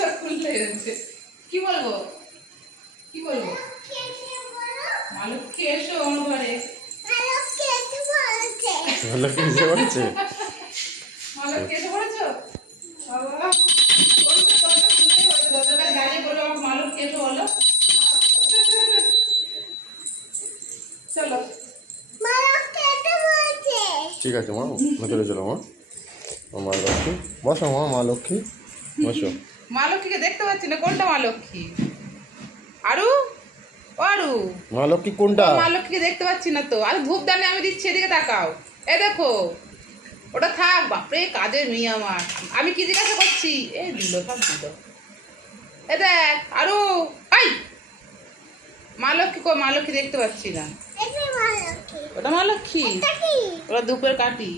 কথা খুলতে যাচ্ছে। কি বলবো কি বলবো? মা লক্ষ্মী এসো আমার ঘরে। মা লক্ষ্মী এসে বলছে। মা লক্ষ্মী এসে পড়েছো বাবা? গাড়ি বলো মা লক্ষ্মী এসো বলো। চলো ঠিক আছে মা, ভেতরে চলো মা। মা লক্ষ্মী বসো মা, মা লক্ষ্মী বসো। মা লক্ষ্মীকে দেখতে পাচ্ছি না, কোনটা মা লক্ষ্মী? আরু ও আরু, মা লক্ষ্মী কোনটা? মা লক্ষ্মীকে দেখতে পাচ্ছি না তো। আরে ধূপ দানে আমি দিচ্ছি, এদিকে তাকাও। এ দেখো ওটা থাক। বাপরে কাজের মেয়ে আমার। আমি কি জিজ্ঞাসা করছি? এ দিল সব দিল। এ দেখ আরু, আই মা লক্ষ্মী কো? মা লক্ষ্মী দেখতে পাচ্ছি না। ওটা মা লক্ষ্মী, ওটা ধূপের কাঠি।